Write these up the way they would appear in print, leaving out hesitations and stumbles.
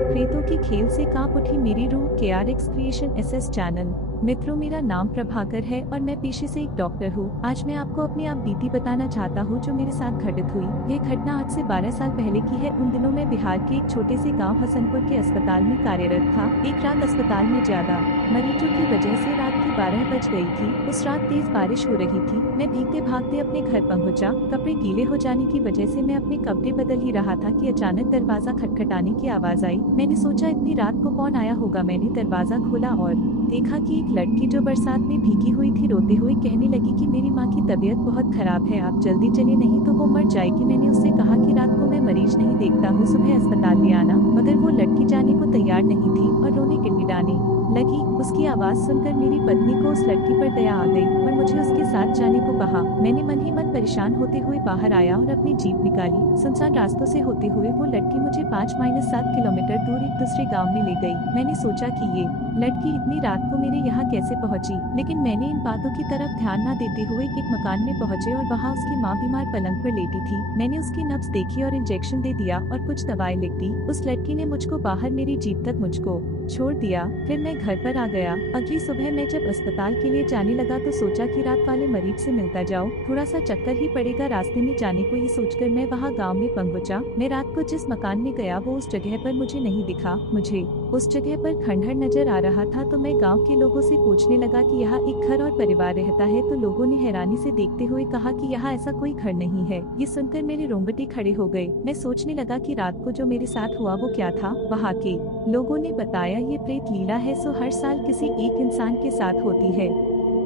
प्रेतों के खेल से कांप उठी मेरी रूह। KRX creation SS channel. मित्रों, मेरा नाम प्रभाकर है और मैं पेशे से एक डॉक्टर हूँ। आज मैं आपको अपनी आप बीती बताना चाहता हूँ जो मेरे साथ घटित हुई। ये घटना आज से 12 साल पहले की है। उन दिनों मैं बिहार के एक छोटे से गांव हसनपुर के अस्पताल में कार्यरत था। एक रात अस्पताल में ज्यादा मरीजों की वजह से रात की 12 बज गई थी। उस रात तेज बारिश हो रही थी। मैं भीगते भागते अपने घर पहुंचा। कपड़े गीले हो जाने की वजह से मैं अपने कपड़े बदल ही रहा था कि अचानक दरवाजा खटखटाने की आवाज आई। मैंने सोचा इतनी रात को कौन आया होगा। मैंने दरवाजा खोला और देखा कि एक लड़की जो बरसात में भीगी हुई थी रोते हुए कहने लगी कि मेरी माँ की तबीयत बहुत खराब है, आप जल्दी चलिए नहीं तो वो मर जाएगी। मैंने उससे कहा कि रात को मैं मरीज नहीं देखता हूँ, सुबह अस्पताल ले आना। मगर वो लड़की जाने को तैयार नहीं थी और रोने गिड़गिड़ाने लगी। उसकी आवाज सुनकर मेरी पत्नी को उस लड़की पर दया आ गई और मुझे उसके साथ जाने को कहा। मैंने मन ही मन परेशान होते हुए बाहर आया और अपनी जीप निकाली। सुनसान रास्तों से होते हुए वो लड़की मुझे 5-7 किलोमीटर दूर एक दूसरे गांव में ले गई। मैंने सोचा कि ये लड़की इतनी रात को मेरे यहाँ कैसे पहुँची, लेकिन मैंने इन बातों की तरफ ध्यान न देते हुए एक मकान में पहुँचे और वहाँ उसकी माँ बीमार पलंग पर लेटी थी। मैंने उसकी नब्ज देखी और इंजेक्शन दे दिया और कुछ दवाएं लिख दी। उस लड़की ने मुझको बाहर मेरी जीप तक मुझको छोड़ दिया। फिर मैं घर पर आ गया। अगली सुबह मैं जब अस्पताल के लिए जाने लगा तो सोचा कि रात वाले मरीज से मिलता जाऊं। थोड़ा सा चक्कर ही पड़ेगा रास्ते में जाने को, ये सोचकर मैं वहां गांव में पहुंचा। मैं रात को जिस मकान में गया वो उस जगह पर मुझे नहीं दिखा। मुझे उस जगह पर खंडहर नजर आ रहा था। तो मैं गाँव के लोगों से पूछने लगा कि यहाँ एक घर और परिवार रहता है। तो लोगों ने हैरानी से देखते हुए कहा कि यहाँ ऐसा कोई घर नहीं है। ये सुनकर मेरे रोंगटे खड़े हो गए। मैं सोचने लगा कि रात को जो मेरे साथ हुआ वो क्या था। वहाँ के लोगों ने बताया ये प्रेत लीला है, सो हर साल किसी एक इंसान के साथ होती है।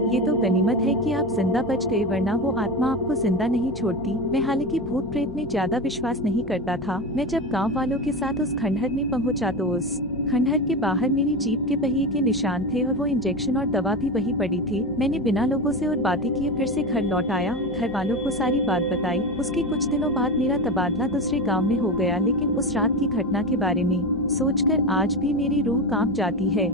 ये तो गनीमत है कि आप जिंदा बच गए, वरना वो आत्मा आपको जिंदा नहीं छोड़ती। मैं हालांकि भूत प्रेत में ज्यादा विश्वास नहीं करता था। मैं जब गांव वालों के साथ उस खंडहर में पहुंचा तो उस खंडहर के बाहर मेरी जीप के पहिए के निशान थे और वो इंजेक्शन और दवा भी वही पड़ी थी। मैंने बिना लोगों से और बातें किए फिर से घर लौट आया। घर वालों को सारी बात बताई। उसके कुछ दिनों बाद मेरा तबादला दूसरे गांव में हो गया, लेकिन उस रात की घटना के बारे में सोचकर आज भी मेरी रूह कांप जाती है।